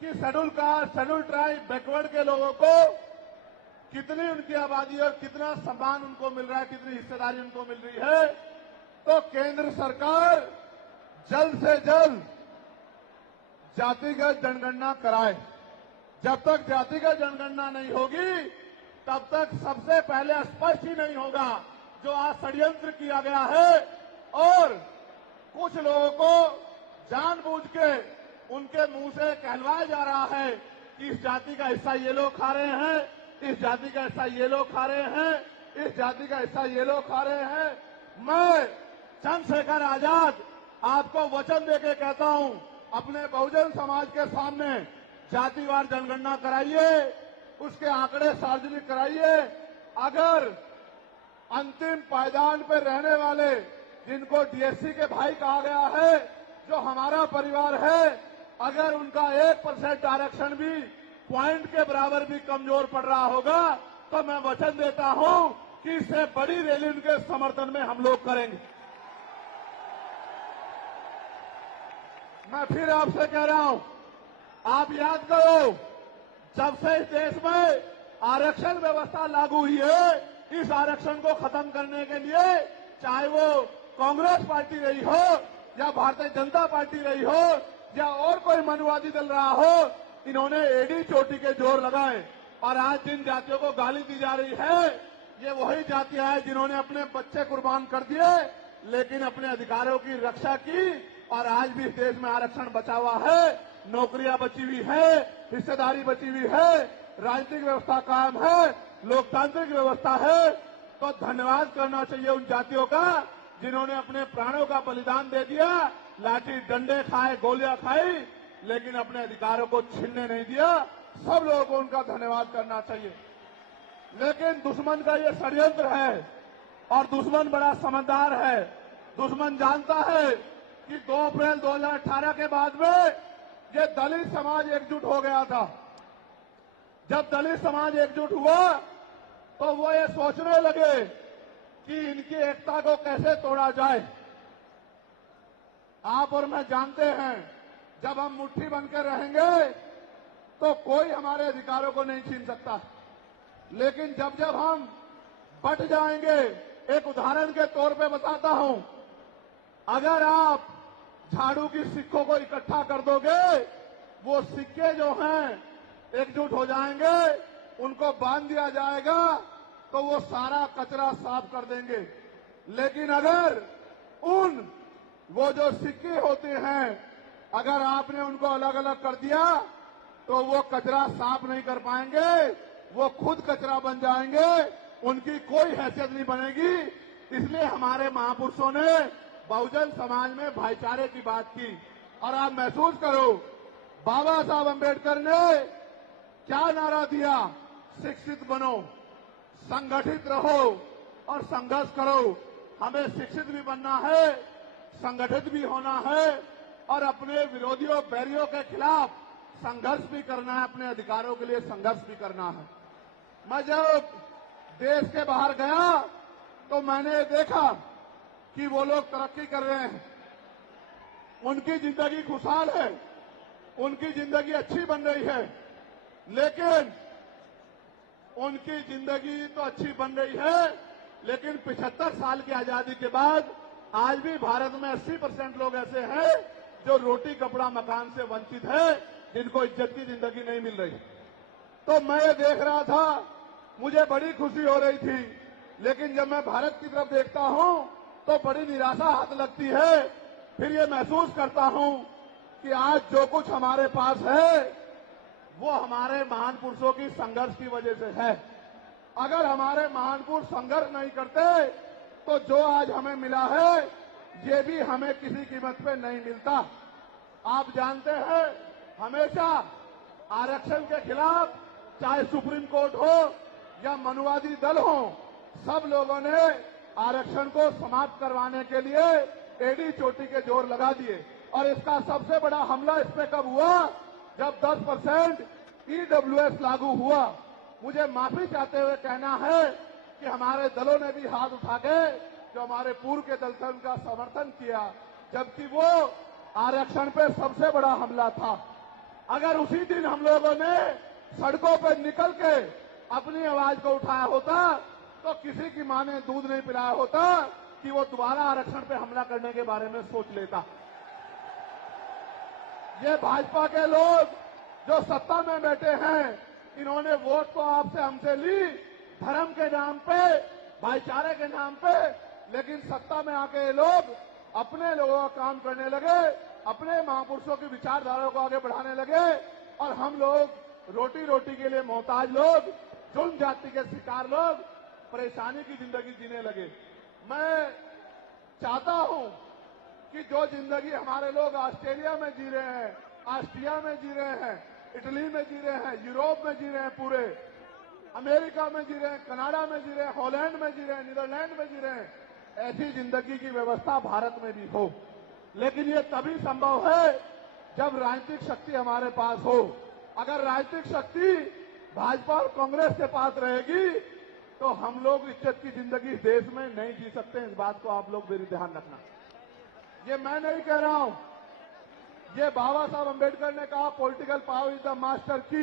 कि schedule caste, schedule tribe, backward के लोगों को कितनी उनकी आबादी और कितना सम्मान उनको मिल रहा है, कितनी हिस्सेदारी उनको मिल रही है। तो केंद्र सरकार जल्द से जल्द जातिगत जनगणना कराए। जब तक जातिगत जनगणना नहीं होगी तब तक सबसे पहले स्पष्ट ही नहीं होगा जो आज षड्यंत्र किया गया है और कुछ लोगों को जानबूझ के उनके मुंह से कहलवाया जा रहा है कि इस जाति का हिस्सा ये लोग खा रहे हैं, इस जाति का हिस्सा ये लोग खा रहे हैं, इस जाति का हिस्सा ये लोग खा रहे हैं। मैं चंद्रशेखर आजाद आपको वचन देके कहता हूं, अपने बहुजन समाज के सामने जातिवार जनगणना कराइए, उसके आंकड़े सार्वजनिक कराइए। अगर अंतिम पायदान पर रहने वाले जिनको डीएससी के भाई कहा गया है, जो हमारा परिवार है, अगर उनका 1% आरक्षण भी पॉइंट के बराबर भी कमजोर पड़ रहा होगा तो मैं वचन देता हूं कि इससे बड़ी रैली उनके समर्थन में हम लोग करेंगे। मैं फिर आपसे कह रहा हूं, आप याद करो, जब से इस देश में आरक्षण व्यवस्था लागू हुई है, इस आरक्षण को खत्म करने के लिए चाहे वो कांग्रेस पार्टी रही हो या भारतीय जनता पार्टी रही हो या और कोई मनुवादी दल रहा हो, इन्होंने एडी चोटी के जोर लगाए। और आज जिन जातियों को गाली दी जा रही है, ये वही जातियां हैं जिन्होंने अपने बच्चे कुर्बान कर दिए लेकिन अपने अधिकारों की रक्षा की और आज भी इस देश में आरक्षण बचा हुआ है, नौकरियां बची हुई है, हिस्सेदारी बची हुई है, राजनीतिक व्यवस्था कायम है, लोकतांत्रिक व्यवस्था है। तो धन्यवाद करना चाहिए उन जातियों का जिन्होंने अपने प्राणों का बलिदान दे दिया, लाठी डंडे खाए, गोलियां खाई, लेकिन अपने अधिकारों को छीनने नहीं दिया। सब लोगों को उनका धन्यवाद करना चाहिए। लेकिन दुश्मन का ये षड्यंत्र है और दुश्मन बड़ा समझदार है। दुश्मन जानता है कि 2 अप्रैल 2018 के बाद में ये दलित समाज एकजुट हो गया था। जब दलित समाज एकजुट हुआ तो वो ये सोचने लगे कि इनकी एकता को कैसे तोड़ा जाए। आप और मैं जानते हैं, जब हम मुट्ठी बनकर रहेंगे तो कोई हमारे अधिकारों को नहीं छीन सकता, लेकिन जब जब हम बट जाएंगे, एक उदाहरण के तौर पे बताता हूं, अगर आप झाड़ू की सिक्कों को इकट्ठा कर दोगे, वो सिक्के जो हैं एकजुट हो जाएंगे, उनको बांध दिया जाएगा तो वो सारा कचरा साफ कर देंगे। लेकिन अगर वो जो सिक्के होते हैं, अगर आपने उनको अलग अलग कर दिया तो वो कचरा साफ नहीं कर पाएंगे, वो खुद कचरा बन जाएंगे, उनकी कोई हैसियत नहीं बनेगी। इसलिए हमारे महापुरुषों ने बहुजन समाज में भाईचारे की बात की। और आप महसूस करो, बाबा साहब अम्बेडकर ने क्या नारा दिया? शिक्षित बनो, संगठित रहो और संघर्ष करो। हमें शिक्षित भी बनना है, संगठित भी होना है और अपने विरोधियों, बैरियों के खिलाफ संघर्ष भी करना है, अपने अधिकारों के लिए संघर्ष भी करना है। मैं जब देश के बाहर गया तो मैंने देखा कि वो लोग तरक्की कर रहे हैं, उनकी जिंदगी खुशहाल है, उनकी जिंदगी अच्छी बन रही है। लेकिन उनकी जिंदगी तो अच्छी बन रही है, लेकिन 75 साल की आजादी के बाद आज भी भारत में 80% लोग ऐसे हैं जो रोटी, कपड़ा, मकान से वंचित है, जिनको इज्जत की जिंदगी नहीं मिल रही। तो मैं ये देख रहा था, मुझे बड़ी खुशी हो रही थी, लेकिन जब मैं भारत की तरफ देखता हूं तो बड़ी निराशा हाथ लगती है। फिर ये महसूस करता हूं कि आज जो कुछ हमारे पास है वो हमारे महान पुरुषों की संघर्ष की वजह से है। अगर हमारे महान पुरुष संघर्ष नहीं करते तो जो आज हमें मिला है ये भी हमें किसी कीमत पे नहीं मिलता। आप जानते हैं, हमेशा आरक्षण के खिलाफ चाहे सुप्रीम कोर्ट हो या मनुवादी दल हो, सब लोगों ने आरक्षण को समाप्त करवाने के लिए एडी चोटी के जोर लगा दिए। और इसका सबसे बड़ा हमला इस पे कब हुआ? जब 10% ईडब्ल्यूएस लागू हुआ। मुझे माफी चाहते हुए कहना है कि हमारे दलों ने भी हाथ उठा के, जो हमारे पूर्व के दल थे, उनका समर्थन किया, जबकि वो आरक्षण पे सबसे बड़ा हमला था। अगर उसी दिन हम लोगों ने सड़कों पर निकल के अपनी आवाज को उठाया होता तो किसी की मां ने दूध नहीं पिलाया होता कि वो दोबारा आरक्षण पे हमला करने के बारे में सोच लेता। ये भाजपा के लोग जो सत्ता में बैठे हैं, इन्होंने वोट तो आपसे हमसे ली धर्म के नाम पे, भाईचारे के नाम पे, लेकिन सत्ता में आके ये लोग अपने लोगों का काम करने लगे, अपने महापुरुषों की विचारधारा को आगे बढ़ाने लगे और हम लोग रोटी रोटी के लिए मोहताज लोग, जुल्म जाति के शिकार लोग परेशानी की जिंदगी जीने लगे। मैं चाहता हूं कि जो जिंदगी हमारे लोग ऑस्ट्रेलिया में जी रहे हैं, ऑस्ट्रिया में जी रहे हैं, इटली में जी रहे हैं, यूरोप में जी रहे हैं, पूरे अमेरिका में जी रहे हैं, कनाडा में जी रहे हैं, हॉलैंड में जी रहे हैं, नीदरलैंड में जी रहे हैं, ऐसी जिंदगी की व्यवस्था भारत में भी हो। लेकिन ये तभी संभव है जब राजनीतिक शक्ति हमारे पास हो। अगर राजनीतिक शक्ति भाजपा और कांग्रेस के पास रहेगी तो हम लोग इज्जत की जिंदगी इस देश में नहीं जी सकते। इस बात को आप लोग मेरी ध्यान रखना। ये मैं नहीं कह रहा हूं, ये बाबा साहब अम्बेडकर ने कहा, political power is the master की।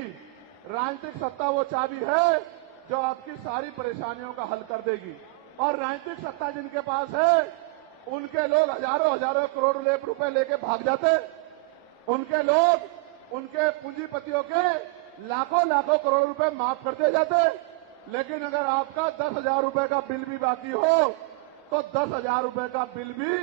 राजनीतिक सत्ता वो चाबी है जो आपकी सारी परेशानियों का हल कर देगी। और राजनीतिक सत्ता जिनके पास है उनके लोग हजारों हजारों करोड़ रुपए लेके भाग जाते, उनके लोग उनके पूंजीपतियों के लाखों लाखों करोड़ रुपए माफ करते जाते। लेकिन अगर आपका 10,000 रुपए का बिल भी बाकी हो तो 10,000 रुपए का बिल भी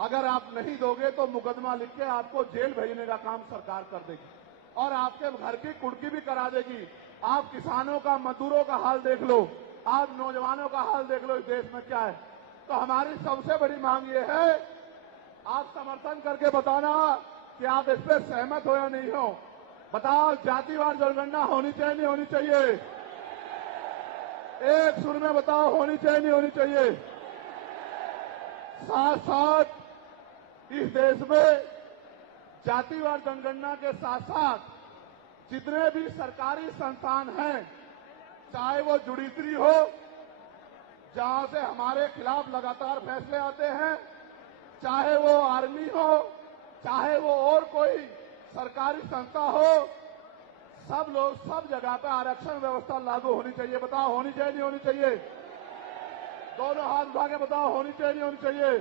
अगर आप नहीं दोगे तो मुकदमा लिख के आपको जेल भेजने का काम सरकार कर देगी और आपके घर की कुर्की भी करा देगी। आप किसानों का, मजदूरों का हाल देख लो, आप नौजवानों का हाल देख लो, इस देश में क्या है। तो हमारी सबसे बड़ी मांग ये है, आप समर्थन करके बताना कि आप इस पर सहमत हो या नहीं हो। बताओ, जातिवार जनगणना होनी चाहिए नहीं होनी चाहिए? एक सुर में बताओ, होनी चाहिए नहीं होनी चाहिए? साथ साथ इस देश में जातिवार जनगणना के साथ साथ जितने भी सरकारी संस्थान हैं, चाहे वो जुडिशरी हो जहां से हमारे खिलाफ लगातार फैसले आते हैं, चाहे वो आर्मी हो, चाहे वो और कोई सरकारी संस्था हो, सब लोग सब जगह पे आरक्षण व्यवस्था लागू होनी चाहिए। बताओ, होनी चाहिए नहीं होनी चाहिए? दोनों हाथ उठा के बताओ, होनी चाहिए नहीं होनी चाहिए?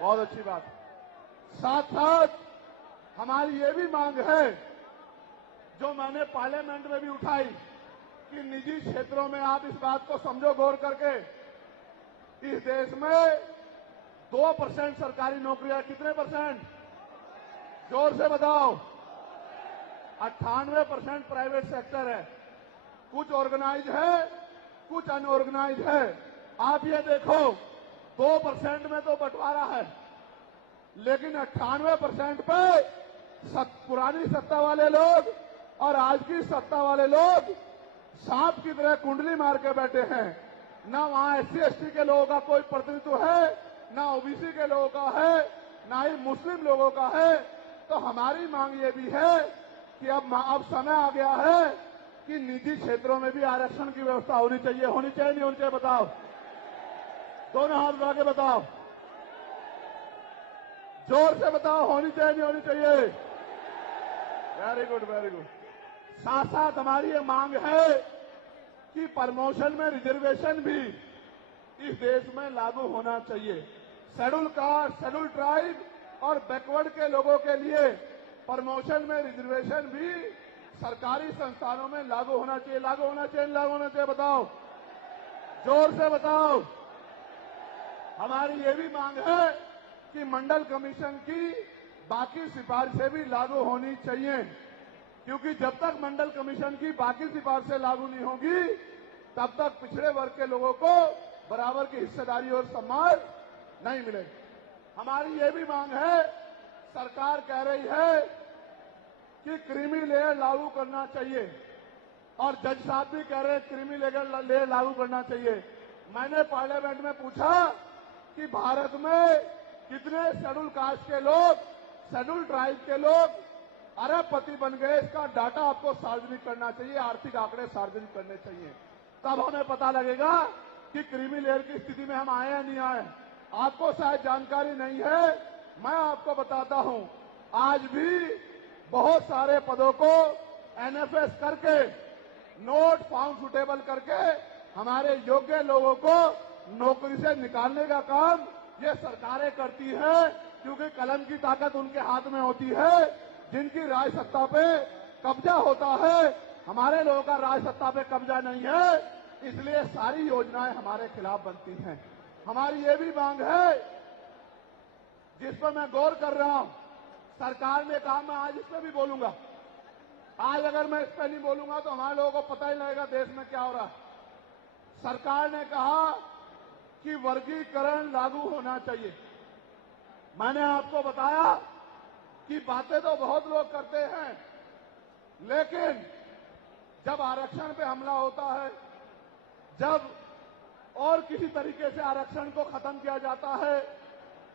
बहुत अच्छी बात। साथ साथ हमारी ये भी मांग है जो मैंने पार्लियामेंट में भी उठाई कि निजी क्षेत्रों में आप इस बात को समझो गौर करके, इस देश में 2% सरकारी नौकरियां, कितने परसेंट? जोर से बताओ। 98% प्राइवेट सेक्टर है। कुछ ऑर्गेनाइज है, कुछ अनऑर्गेनाइज है। आप ये देखो, 2% में तो बंटवारा है, लेकिन 98% पे पुरानी सत्ता वाले लोग और आज की सत्ता वाले लोग सांप की तरह कुंडली मार के बैठे हैं। ना वहां SC/ST के लोगों का कोई प्रतिनिधित्व है, ना OBC के लोगों का है, ना ही मुस्लिम लोगों का है। तो हमारी मांग ये भी है कि अब समय आ गया है कि निजी क्षेत्रों में भी आरक्षण की व्यवस्था होनी चाहिए। होनी चाहिए नहीं होनी चाहिए? बताओ, दोनों हाथ उठा के बताओ, जोर से बताओ, होनी चाहिए नहीं होनी चाहिए? Very good, very good. साथ साथ हमारी ये मांग है कि प्रमोशन में रिजर्वेशन भी इस देश में लागू होना चाहिए। शेड्यूल कास्ट, शेड्यूल ट्राइब और बैकवर्ड के लोगों के लिए प्रमोशन में रिजर्वेशन भी सरकारी संस्थानों में लागू होना चाहिए। लागू होना चाहिए, लागू होना चाहिए? बताओ, जोर से बताओ। हमारी ये भी मांग है कि मंडल कमीशन की बाकी सिफारिशें भी लागू होनी चाहिए, क्योंकि जब तक मंडल कमीशन की बाकी सिफारिशें लागू नहीं होगी तब तक पिछड़े वर्ग के लोगों को बराबर की हिस्सेदारी और सम्मान नहीं मिलेगा। हमारी ये भी मांग है, सरकार कह रही है कि क्रीमी लेयर लागू करना चाहिए और जज साहब भी कह रहे हैं क्रीमी लेयर लागू करना चाहिए। मैंने पार्लियामेंट में पूछा कि भारत में कितने शेड्यूल कास्ट के लोग, शेड्यूल ट्राइब के लोग अरबपति बन गए, इसका डाटा आपको सार्वजनिक करना चाहिए, आर्थिक आंकड़े सार्वजनिक करने चाहिए। तब हमें पता लगेगा कि क्रीमी लेयर की स्थिति में हम आए या नहीं आए। आपको शायद जानकारी नहीं है, मैं आपको बताता हूं, आज भी बहुत सारे पदों को एनएफएस करके, नोट फाउंड सुटेबल करके हमारे योग्य लोगों को नौकरी से निकालने का काम ये सरकारें करती है, क्योंकि कलम की ताकत उनके हाथ में होती है। जिनकी राज सत्ता पे कब्जा होता है, हमारे लोगों का राज सत्ता पे कब्जा नहीं है, इसलिए सारी योजनाएं हमारे खिलाफ बनती हैं। हमारी ये भी मांग है, जिस पर मैं गौर कर रहा हूं, सरकार ने कहा, मैं आज इस पर भी बोलूंगा। आज अगर मैं इस पर नहीं बोलूंगा तो हमारे लोगों को पता ही नहीं लगेगा देश में क्या हो रहा है। सरकार ने कहा कि वर्गीकरण लागू होना चाहिए। मैंने आपको बताया कि बातें तो बहुत लोग करते हैं, लेकिन जब आरक्षण पे हमला होता है, जब और किसी तरीके से आरक्षण को खत्म किया जाता है,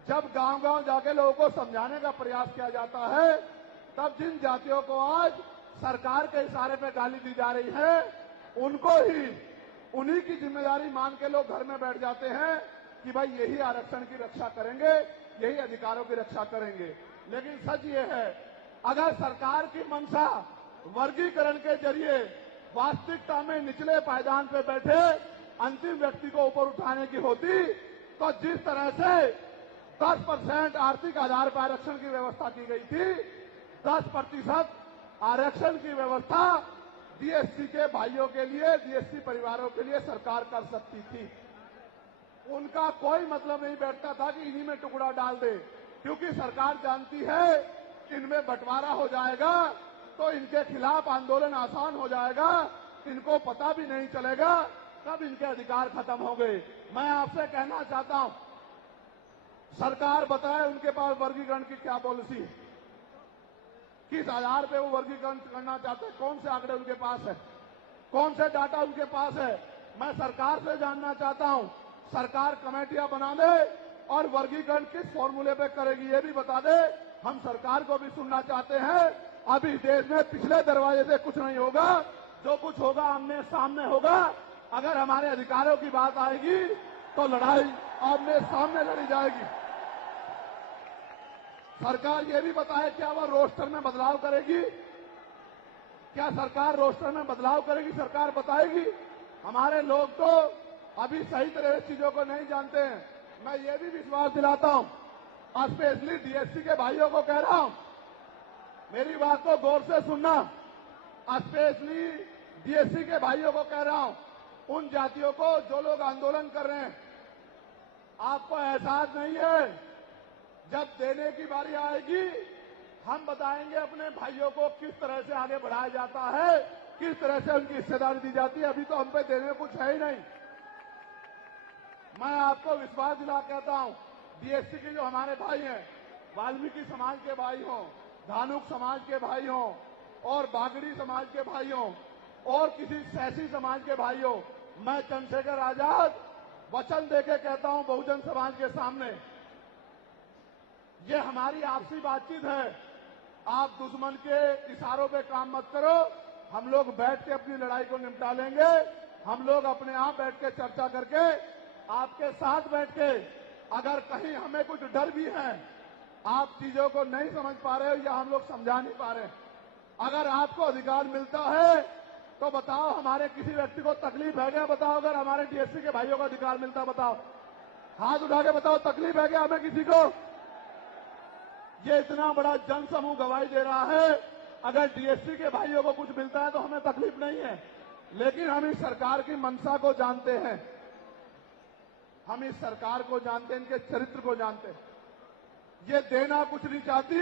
जब गांव-गांव जाके लोगों को समझाने का प्रयास किया जाता है, तब जिन जातियों को आज सरकार के इशारे पे गाली दी जा रही है, उनको ही उन्हीं की जिम्मेदारी मान के लोग घर में बैठ जाते हैं कि भाई यही आरक्षण की रक्षा करेंगे, यही अधिकारों की रक्षा करेंगे। लेकिन सच ये है, अगर सरकार की मंशा वर्गीकरण के जरिए वास्तविकता में निचले पायदान पे बैठे अंतिम व्यक्ति को ऊपर उठाने की होती, तो जिस तरह से 10% आर्थिक आधार पर आरक्षण की व्यवस्था की गई थी, 10% आरक्षण की व्यवस्था डीएससी के भाइयों के लिए, डीएससी परिवारों के लिए सरकार कर सकती थी। उनका कोई मतलब नहीं बैठता था कि इन्हीं में टुकड़ा डाल दे, क्योंकि सरकार जानती है इनमें बंटवारा हो जाएगा तो इनके खिलाफ आंदोलन आसान हो जाएगा, इनको पता भी नहीं चलेगा कब इनके अधिकार खत्म हो गए। मैं आपसे कहना चाहता हूं, सरकार बताए उनके पास वर्गीकरण की क्या पॉलिसी है, किस आधार पे वो वर्गीकरण करना चाहते हैं, कौन से आंकड़े उनके पास है, कौन से डाटा उनके पास है। मैं सरकार से जानना चाहता हूं, सरकार कमेटियां बना दे और वर्गीकरण किस फॉर्मूले पे करेगी ये भी बता दे। हम सरकार को भी सुनना चाहते हैं। अभी देश में पिछले दरवाजे से कुछ नहीं होगा, जो कुछ होगा आमने सामने होगा। अगर हमारे अधिकारों की बात आएगी तो लड़ाई आमने सामने लड़ी जाएगी। सरकार ये भी बताए क्या वह रोस्टर में बदलाव करेगी, क्या सरकार रोस्टर में बदलाव करेगी, सरकार बताएगी। हमारे लोग तो अभी सही तरह से चीजों को नहीं जानते हैं। मैं ये भी विश्वास दिलाता हूं, स्पेशली डीएससी के भाइयों को कह रहा हूं, मेरी बात को गौर से सुनना। स्पेशली डीएससी के भाइयों को कह रहा हूं, उन जातियों को जो लोग आंदोलन कर रहे हैं, आपको एहसास नहीं है, जब देने की बारी आएगी हम बताएंगे अपने भाइयों को किस तरह से आगे बढ़ाया जाता है, किस तरह से उनकी हिस्सेदारी दी जाती है। अभी तो हम पे देने कुछ है ही नहीं। मैं आपको विश्वास दिला कहता हूं, डीएससी के जो हमारे भाई हैं, वाल्मीकि समाज के भाई हों, धानुक समाज के भाई हों और बागड़ी समाज के भाई हों और किसी सैसी समाज के भाई हों, मैं चंद्रशेखर आजाद वचन देके कहता हूं बहुजन समाज के सामने, ये हमारी आपसी बातचीत है। आप दुश्मन के इशारों पे काम मत करो, हम लोग बैठ के अपनी लड़ाई को निपटा लेंगे। हम लोग अपने आप बैठ के चर्चा करके आपके साथ बैठ के, अगर कहीं हमें कुछ डर भी है, आप चीजों को नहीं समझ पा रहे हो या हम लोग समझा नहीं पा रहे, अगर आपको अधिकार मिलता है तो बताओ, हमारे किसी व्यक्ति को तकलीफ है क्या? बताओ, अगर हमारे डीएससी के भाइयों को अधिकार मिलता, बताओ, हाथ उठा के बताओ, तकलीफ है क्या हमें किसी को? ये इतना बड़ा जन समूह गवाही दे रहा है, अगर डीएससी के भाइयों को कुछ मिलता है तो हमें तकलीफ नहीं है। लेकिन हम इस सरकार की मंशा को जानते हैं, हम इस सरकार को जानते हैं, इनके चरित्र को जानते हैं। ये देना कुछ नहीं चाहती,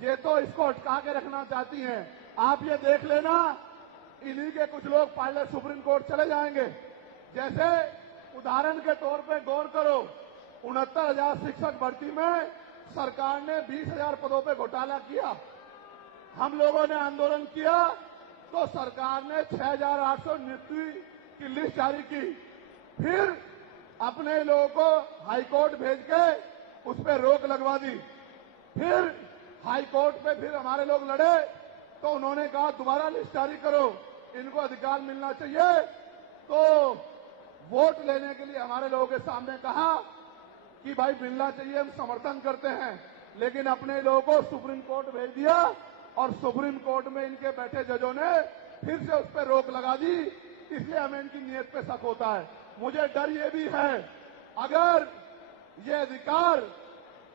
ये तो इसको अटका के रखना चाहती हैं। आप ये देख लेना, इन्हीं के कुछ लोग पायलट सुप्रीम कोर्ट चले जाएंगे। जैसे उदाहरण के तौर पे गौर करो, 69,000 शिक्षक भर्ती में सरकार ने 20,000 पदों पे घोटाला किया। हम लोगों ने आंदोलन किया तो सरकार ने 6,800 नियुक्ति की लिस्ट जारी की। फिर अपने लोगों को हाईकोर्ट भेज के उस पर रोक लगवा दी। फिर हाईकोर्ट पे फिर हमारे लोग लड़े तो उन्होंने कहा दोबारा लिस्ट जारी करो, इनको अधिकार मिलना चाहिए। तो वोट लेने के लिए हमारे लोगों के सामने कहा कि भाई मिलना चाहिए, हम समर्थन करते हैं, लेकिन अपने लोगों को सुप्रीम कोर्ट भेज दिया और सुप्रीम कोर्ट में इनके बैठे जजों ने फिर से उस पर रोक लगा दी, इसलिए हमें इनकी नीयत पे शक होता है। मुझे डर ये भी है, अगर ये अधिकार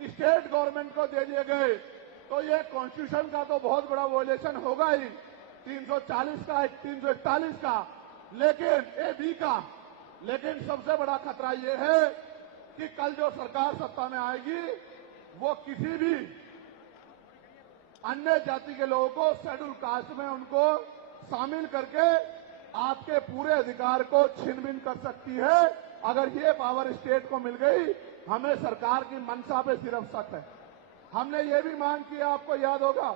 स्टेट गवर्नमेंट को दे दिए गए तो ये कॉन्स्टिट्यूशन का तो बहुत बड़ा वॉयलेशन होगा ही, 340 का, 341 का, लेकिन ए का। लेकिन सबसे बड़ा खतरा ये है कि कल जो सरकार सत्ता में आएगी वो किसी भी अन्य जाति के लोगों को शेड्यूल कास्ट में उनको शामिल करके आपके पूरे अधिकार को छिन-भिन कर सकती है। अगर ये पावर स्टेट को मिल गई, हमें सरकार की मंशा पे सिर्फ शक है। हमने ये भी मांग किया, आपको याद होगा,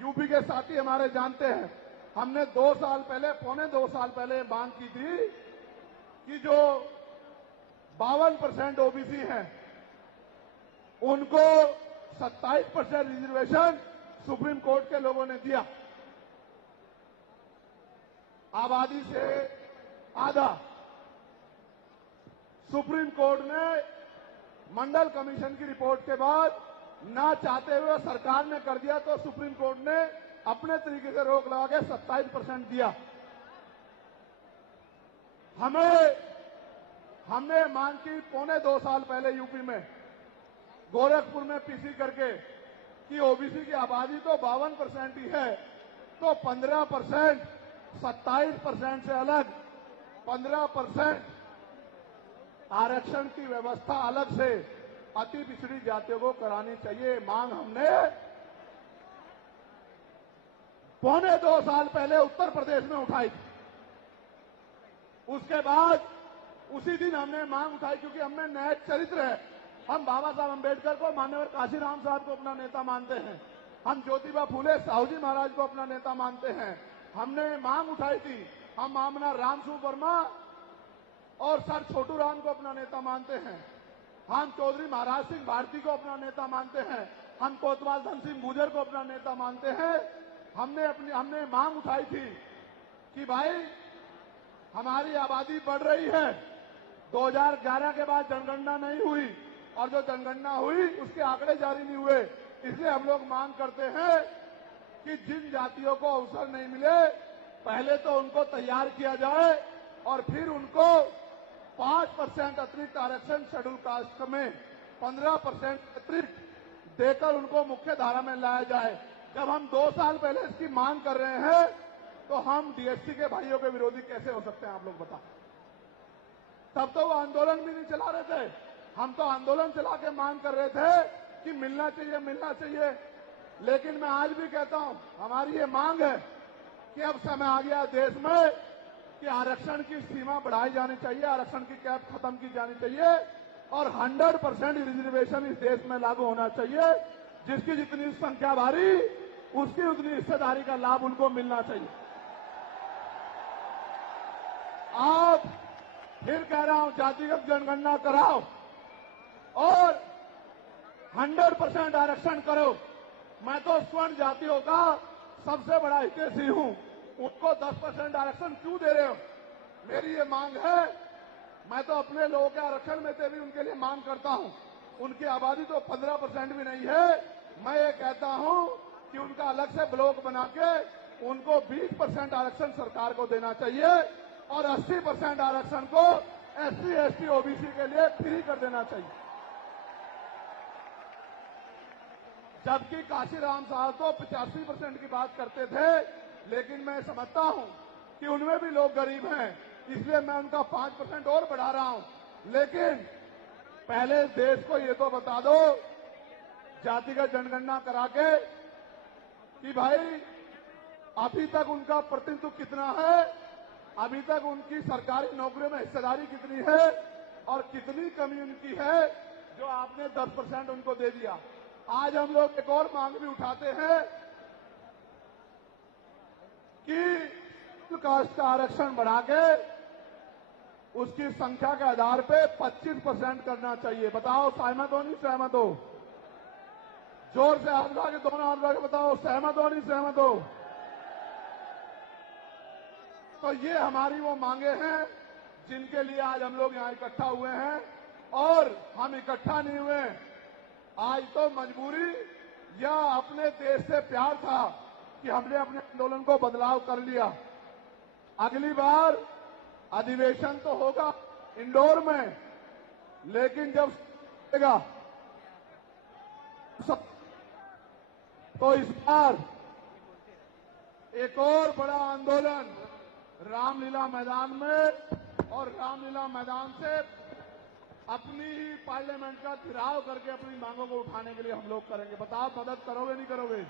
यूपी के साथी हमारे जानते हैं, हमने 2 साल पहले, पौने 2 साल पहले मांग की थी कि जो 52% ओबीसी हैं उनको 27% रिजर्वेशन सुप्रीम कोर्ट के लोगों ने दिया, आबादी से आधा। सुप्रीम कोर्ट ने मंडल कमीशन की रिपोर्ट के बाद ना चाहते हुए सरकार ने कर दिया, तो सुप्रीम कोर्ट ने अपने तरीके से रोक लगा के 27% दिया। हमने मांग की पौने 2 साल पहले यूपी में गोरखपुर में पीसी करके कि ओबीसी की आबादी तो 52% ही है, तो 15%, 27% से अलग 15% आरक्षण की व्यवस्था अलग से अति पिछड़ी जातियों को करानी चाहिए। मांग हमने पौने 2 साल पहले उत्तर प्रदेश में उठाई थी। उसके बाद उसी दिन हमने मांग उठाई, क्योंकि हमें न्याय चरित्र है। हम बाबा साहब अम्बेडकर को, माननीय काशीराम साहब को अपना नेता मानते हैं, हम ज्योतिबा फूले साहू जी महाराज को अपना नेता मानते हैं। हमने मांग उठाई थी, हम मामला रामसू वर्मा और सर छोटू राम को अपना नेता मानते हैं, हम चौधरी महाराज सिंह भारती को अपना नेता मानते हैं, हम कोतवाल धन सिंह गुर्जर को अपना नेता मानते हैं। हमने मांग उठाई थी कि भाई हमारी आबादी बढ़ रही है, 2011 के बाद जनगणना नहीं हुई और जो जनगणना हुई उसके आंकड़े जारी नहीं हुए, इसलिए हम लोग मांग करते हैं कि जिन जातियों को अवसर नहीं मिले पहले तो उनको तैयार किया जाए और फिर उनको 5% अतिरिक्त आरक्षण शेड्यूल कास्ट में 15% अतिरिक्त देकर उनको मुख्य धारा में लाया जाए। जब हम 2 साल पहले इसकी मांग कर रहे हैं तो हम डीएससी के भाइयों के विरोधी कैसे हो सकते हैं, आप लोग बताओ। तब तो वो आंदोलन भी नहीं चला रहे थे, हम तो आंदोलन चला के मांग कर रहे थे कि मिलना चाहिए, मिलना चाहिए। लेकिन मैं आज भी कहता हूं, हमारी ये मांग है कि अब समय आ गया देश में कि आरक्षण की सीमा बढ़ाई जानी चाहिए, आरक्षण की कैप खत्म की जानी चाहिए और 100% रिजर्वेशन इस देश में लागू होना चाहिए। जिसकी जितनी संख्या भारी उसकी उतनी हिस्सेदारी का लाभ उनको मिलना चाहिए। आप फिर कह रहा हूं, जातिगत जनगणना कराओ और 100% आरक्षण करो। मैं तो स्वर्ण जातियों का सबसे बड़ा हितैषी हूं, उनको 10% आरक्षण क्यों दे रहे हो? मेरी ये मांग है। मैं तो अपने लोगों के आरक्षण में से भी उनके लिए मांग करता हूं। उनकी आबादी तो 15% भी नहीं है। मैं ये कहता हूं कि उनका अलग से ब्लॉक बना के उनको 20% आरक्षण सरकार को देना चाहिए और 80% आरक्षण को एससी, एसटी, ओबीसी के लिए फ्री कर देना चाहिए। जबकि काशीराम साहब तो 85% की बात करते थे, लेकिन मैं समझता हूं कि उनमें भी लोग गरीब हैं, इसलिए मैं उनका 5% और बढ़ा रहा हूं। लेकिन पहले देश को ये तो बता दो, जातिगत जनगणना करा के, कि भाई अभी तक उनका प्रतिनिधित्व कितना है, अभी तक उनकी सरकारी नौकरियों में हिस्सेदारी कितनी है और कितनी कमी उनकी है जो आपने 10% उनको दे दिया। आज हम लोग एक और मांग भी उठाते हैं कि कास्ट का आरक्षण बढ़ा के उसकी संख्या के आधार पे 25% करना चाहिए। बताओ सहमत हो नहीं सहमत हो? जोर से हाथ उठा के, दोनों हाथ उठा के बताओ सहमत हो नहीं सहमत हो? तो ये हमारी वो मांगे हैं जिनके लिए आज हम लोग यहाँ इकट्ठा हुए हैं। और हम इकट्ठा नहीं हुए आज तो मजबूरी या अपने देश से प्यार था कि हमने अपने आंदोलन को बदलाव कर लिया। अगली बार अधिवेशन तो होगा इंदौर में, लेकिन जब तो इस बार एक और बड़ा आंदोलन रामलीला मैदान में, और रामलीला मैदान से अपनी ही पार्लियामेंट का घेराव करके अपनी मांगों को उठाने के लिए हम लोग करेंगे। बताओ मदद करोगे नहीं करोगे?